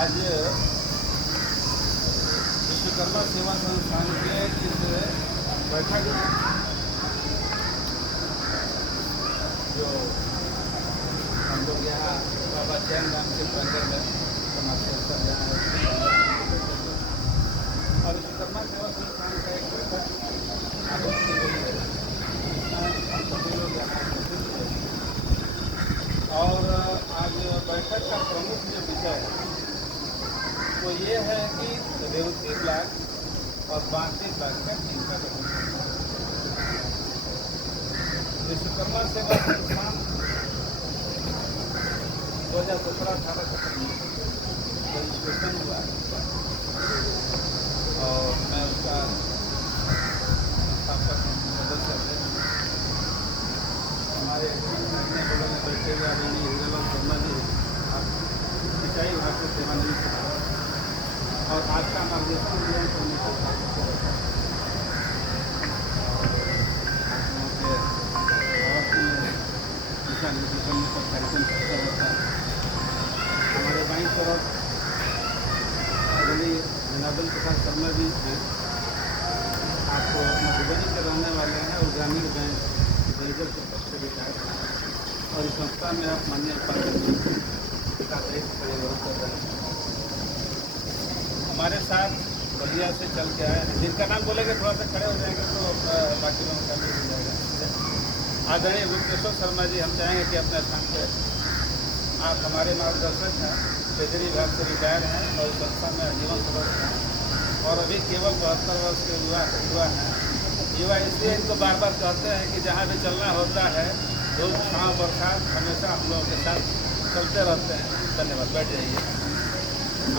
आज विश्वकर्मा सेवा संस्थान के इस बैठक में जो हम लोग यहाँ बाबा चैन राम के प्रांगण में समाचार कर रहे हैं और विश्वकर्मा सेवा संस्थान का एक बैठक आयोजित की गई है। हम सभी लोग यहाँ उपस्थित हैं और आज बैठक का प्रमुख जो विषय है वो ये है कि रेवती ब्लॉक और बांसी ब्लॉक का टीम का गठन। विश्वकर्मा सेवा संस्थान 2017-18 का रजिस्ट्रेशन हुआ और मैं उसका सदस्य थे। हमारे बगल में बैठे हुए आदरणीय हीरालाल शर्मा जी आप सिंचाई विभाग से सेवानिवृत्त हैं और आज का मार्गदर्शन दिया करने को दिशा निर्देशन में सब कार्यक्रम करता रहता है। हमारे बाईं तरफ आदरणीय जनार्दन प्रसाद शर्मा जी हैं। आप मधुबनी के रहने वाले हैं और ग्रामीण बैंक मैनेजर के पद से रिटायर हैं और इस संस्था में आप माननीय उपाध्यक्ष का दायित्व निर्वहन कर रहे हैं। हमारे साथ बलिया से चल के आए हैं, जिनका नाम बोलेंगे थोड़ा सा खड़े हो जाएंगे तो बाकी लोगों का भी हो जाएगा। आदरणीय गुप्तेश्वर शर्मा जी, हम चाहेंगे कि अपने स्थान पर आप हमारे मार्गदर्शक हैं, ट्रेजरी विभाग से रिटायर हैं और संस्था में आजीवन सदस्य हैं और अभी केवल 72 वर्ष के हुआ है। युवा इसलिए इनको बार बार कहते हैं कि जहाँ भी चलना होता है धूप छाँव बरसात हमेशा हम लोगों के साथ चलते रहते हैं। धन्यवाद, बैठ जाइए।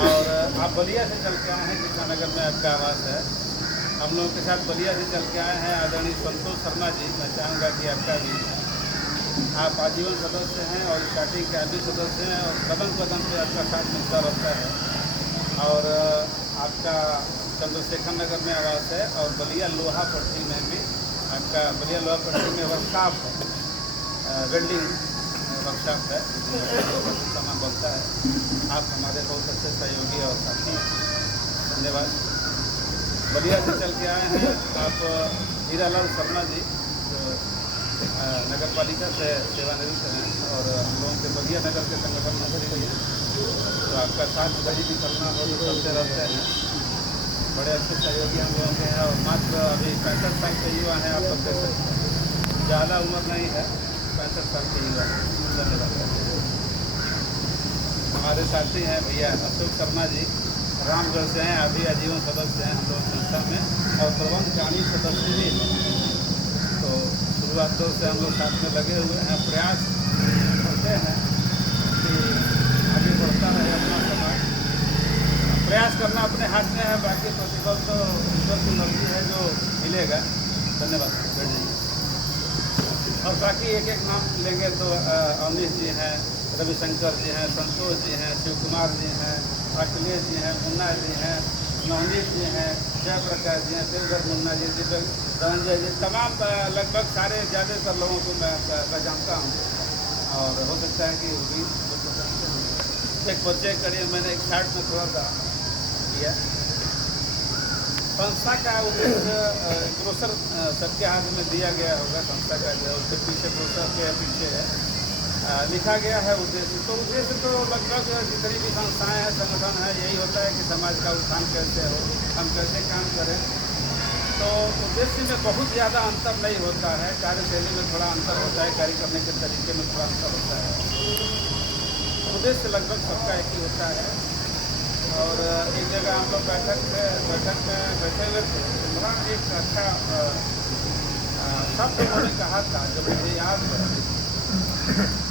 और आप बलिया से चल के आए हैं, कृष्णानगर में आपका आवास है। हम लोगों के साथ बलिया से चल के आए हैं आदरणीय संतोष शर्मा जी। मैं चाहूँगा कि आपका भी आप आजीवन सदस्य हैं और स्टार्टिंग के आदि सदस्य हैं और कदम कदम पे आपका साथ मिलता रहता है। और आपका चंद्रशेखर नगर में आवास है और बलिया लोहा पट्टी में भी आपका बलिया लोहा पट्टी में वर्कशॉप है, वेल्डिंग वर्कशॉप है, सामान बनता है। आप हमारे बहुत अच्छे सहयोगी और साथी हैं। धन्यवाद। बलिया से चल के आए हैं आप हीरालाल शर्मा जी, जो नगर पालिका से सेवानिवृत्त हैं और हम लोगों के बलिया नगर के संगठन मंत्री भी हैं। तो आपका साथ कहीं भी चलना हो तो चलते रहते हैं। बड़े अच्छे सहयोगी हम लोगों के हैं और मात्र अभी 65 साल के युवा हैं। आप लोग कह सकते हैं ज़्यादा उम्र नहीं है, 65 साल के युवा हैं। धन्यवाद। हमारे साथी हैं भैया अशोक शर्मा जी, रामगढ़ से हैं, अभी आजीवन सदस्य हैं हम लोग संस्था में और प्रबंध कानूनी सदस्य भी हैं। तो शुरुआत से हम लोग साथ में लगे हुए हैं, प्रयास करते हैं कि आगे बढ़ता रहे अपना समाज। प्रयास करना अपने हाथ में है, बाकी प्रतिफल तो ईश्वर की मर्जी है जो मिलेगा। धन्यवाद, बैठ जाइए। और बाकी एक एक नाम लेंगे तो अवनीश जी हैं, रविशंकर जी हैं, संतोष जी हैं, शिव कुमार जी हैं, अखिलेश जी हैं, मुन्ना जी हैं, नवनीत जी हैं, जयप्रकाश जी हैं, देवधर मुन्ना जी, धनंजय जी, तमाम लगभग सारे ज़्यादातर लोगों को मैं जानता हूँ और हो सकता है कि भी एक बच्चे करिए मैंने एक साइड में थोड़ा सा किया। संस्था का उद्देश्य ब्रोशर सबके हाथ में दिया गया होगा। संस्था का जो उसके पीछे ब्रोशर के पीछे है लिखा गया है उद्देश्य। तो उद्देश्य तो लगभग जितनी भी संस्थाएं हैं, संगठन है, यही होता है कि समाज का उत्थान कैसे हो, हम कैसे काम करें। तो उद्देश्य में बहुत ज़्यादा अंतर नहीं होता है, कार्यशैली में थोड़ा अंतर होता है, कार्य करने के तरीके में थोड़ा अंतर होता है। उद्देश्य लगभग सबका एक ही होता है। और एक जगह हम लोग बैठक में बैठे हुए थे, बड़ा एक अच्छा शब्द उन्होंने कहा था जो मुझे याद है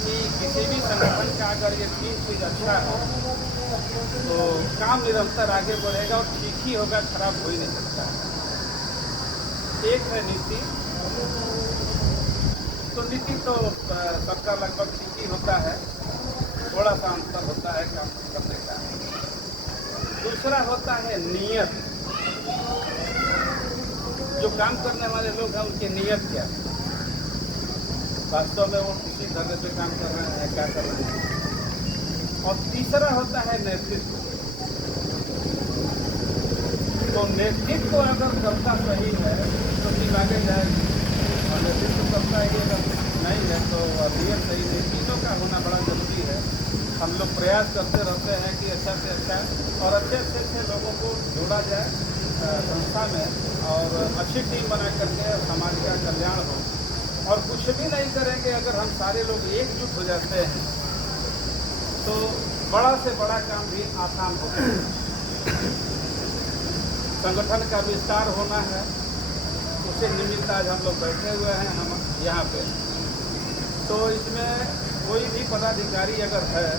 कि किसी भी संगठन का अगर ये 3 चीज़ अच्छा है तो काम निरंतर आगे बढ़ेगा और ठीक ही होगा, खराब हो ही नहीं सकता है। एक है नीति। तो नीति तो सबका लगभग ठीक ही होता है, थोड़ा सा अंतर होता है काम करने का। दूसरा होता है नियत। जो काम करने वाले लोग हैं उनकी नियत क्या है, वास्तव में वो किसी धर्म पे काम कर रहे हैं, क्या कर रहे हैं। और तीसरा होता है नेतृत्व। तो नेतृत्व अगर सबका सही है तो टीम आगे जाएगी, और नेतृत्व सबका ही अगर नहीं है तो अभियत सही नहीं, तीनों का होना बड़ा जरूरी है। हम लोग प्रयास करते रहते हैं कि अच्छा से अच्छा और अच्छे लोगों को जोड़ा जाए संस्था में, और अच्छी टीम बना करके समाज का कल्याण हो। और कुछ भी नहीं करेंगे अगर हम सारे लोग एकजुट हो जाते हैं तो बड़ा से बड़ा काम भी आसान होता है। संगठन का विस्तार होना है, उसे निमित्त आज हम लोग बैठे हुए हैं हम यहाँ पे। तो इसमें कोई भी पदाधिकारी अगर है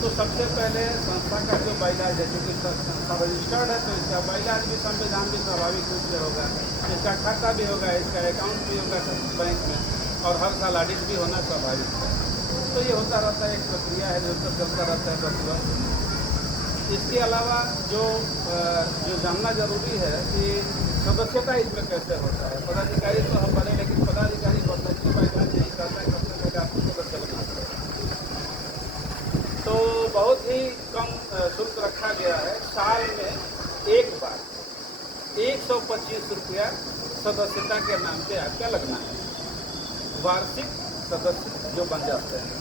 तो सबसे पहले संस्था का जो बाइलाज है, क्योंकि संस्था रजिस्टर्ड है तो इसका बाइलाज भी संविधान भी स्वाभाविक रूप से होगा, इसका खाता भी होगा, इसका अकाउंट भी होगा बैंक में, और हर साल ऑडिट भी होना स्वाभाविक है। तो ये होता रहता है, एक प्रक्रिया है जो चलता रहता है प्रतिवर्ष। इसके अलावा जो जानना जरूरी है कि सदस्यता इसमें कैसे होता है। पदाधिकारी तो हम बने, लेकिन पदाधिकारी बनने की बाइलाज यही करता है सबसे पहले आपको सदस्य बनना पड़ेगा। तो बहुत ही कम शुल्क रखा गया है, साल में एक बार 125 रुपया सदस्यता के नाम पे आपका लगना है। वार्षिक सदस्य जो बन जाते हैं,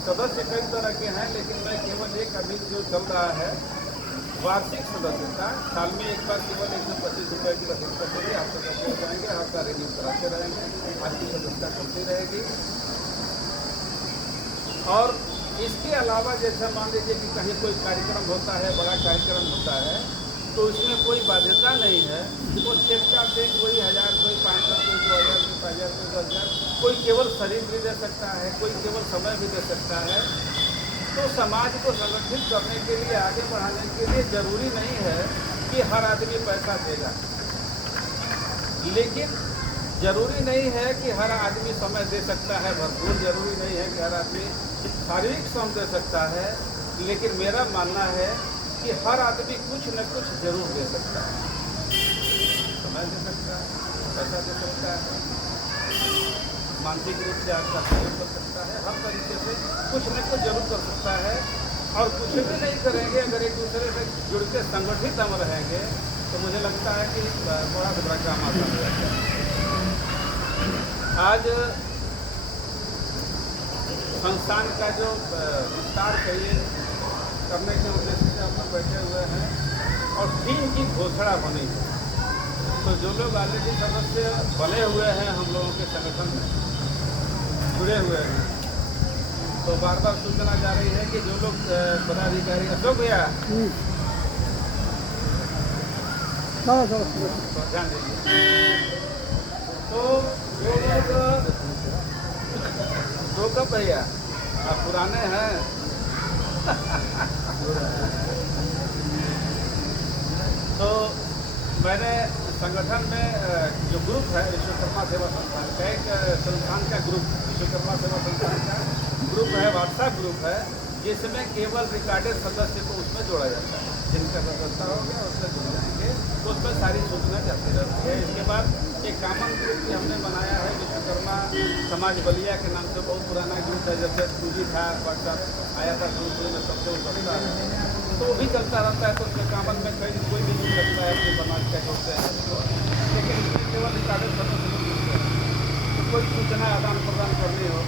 सदस्य कई तरह के हैं, लेकिन मैं केवल एक अभी जो चल रहा है वार्षिक सदस्यता, साल में एक बार केवल 125 रुपये की रसीद कटेगी, आप सदस्य हो जाएंगे, हर साल रिन्यू कराते रहेंगे, आपकी सदस्यता चलती रहेगी। और इसके अलावा जैसे मान लीजिए कि कहीं कोई कार्यक्रम होता है, बड़ा कार्यक्रम होता है, तो इसमें कोई बाध्यता नहीं है, वो स्वेच्छा से कोई 1000, कोई 500, कोई 2000, कोई 5000, कोई 10,000, कोई केवल शरीर भी दे सकता है, कोई केवल समय भी दे सकता है। तो समाज को संगठित करने के लिए, आगे बढ़ाने के लिए जरूरी नहीं है कि हर आदमी पैसा देगा, लेकिन जरूरी नहीं है कि हर आदमी समय दे सकता है भरपूर, जरूरी नहीं है कि हर आदमी शारीरिक श्रम दे सकता है, लेकिन मेरा मानना है कि हर आदमी कुछ न कुछ जरूर दे सकता है। समय दे सकता है, पैसा दे सकता है, मानसिक रूप से आपका सहयोग कर सकता है, हर तरीके से कुछ न कुछ जरूर कर सकता है। और कुछ भी नहीं करेंगे, अगर एक दूसरे से जुड़ के संगठित हम रहेंगे तो मुझे लगता है कि बड़ा से बड़ा काम आसान हो जाता है। आज संस्थान का जो विस्तार करने के उद्देश्य से हम लोग बैठे हुए हैं और टीम की घोषणा होनी है। तो जो लोग ऑलरेडी सदस्य बने हुए हैं हम लोगों के संगठन में जुड़े हुए हैं, तो बार बार सूचना जा रही है कि जो लोग पदाधिकारी अशोक भैया ध्यान दीजिए, तो जो लोग दो कब भैया आप पुराने हैं तो मैंने संगठन में जो ग्रुप है विश्वकर्मा सेवा संस्थान का, एक संस्थान का ग्रुप विश्वकर्मा सेवा संस्थान का ग्रुप है, व्हाट्सएप ग्रुप है, जिसमें केवल रिकॉर्डेड सदस्य को उसमें जोड़ा जाता है। जिनका सदस्यता हो गया उसमें जुड़ जाएंगे, तो उसमें सारी सूचना जाती रहती है। इसके बाद एक कॉमन ग्रुप भी हमने बनाया है विश्वकर्मा समाज बलिया के नाम से, बहुत पुराना ग्रुप है, जैसे 2G था, व्हाट्सएप आया था, ग्रुप में सबसे उतरता है, तो वो भी चलता रहता है। तो उसके कॉमन में कोई भी नहीं लगता है अपने समाज का जोड़ते हैं, लेकिन इसमें केवल रिकॉर्डेड सदस्य लोग जुड़ते हैं। तो कोई सूचना आदान प्रदान करनी हो,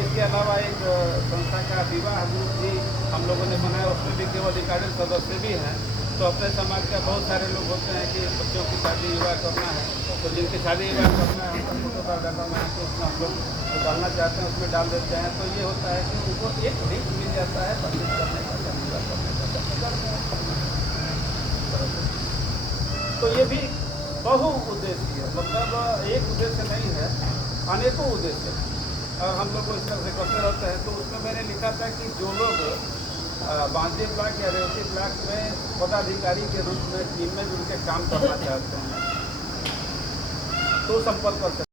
इसके अलावा एक संस्था का विवाह ग्रुप भी हम लोगों ने बनाया, उसमें भी केवल रिकॉर्डेड सदस्य भी हैं। तो अपने समाज का बहुत सारे लोग होते हैं कि बच्चों की शादी विवाह करना है, तो जिनकी शादी विवाह करना है उनका फोटो कार्ड डालना है, तो उसमें हम लोग जो डालना चाहते हैं उसमें डाल देते हैं। तो ये होता है कि उनको एक लिंक मिल जाता है पंडित करने का, शादी करने का। तो ये भी बहु उद्देश्य, मतलब एक उद्देश्य नहीं है, अनेकों उद्देश्य और हम लोग को इस तरह से करते रहते हैं। तो उसमें मैंने लिखा था कि जो लोग बांदे ब्लॉक या रेवती ब्लॉक में पदाधिकारी के रूप में टीम में जुड़ के काम करना चाहते हैं तो संपर्क कर सकते हैं।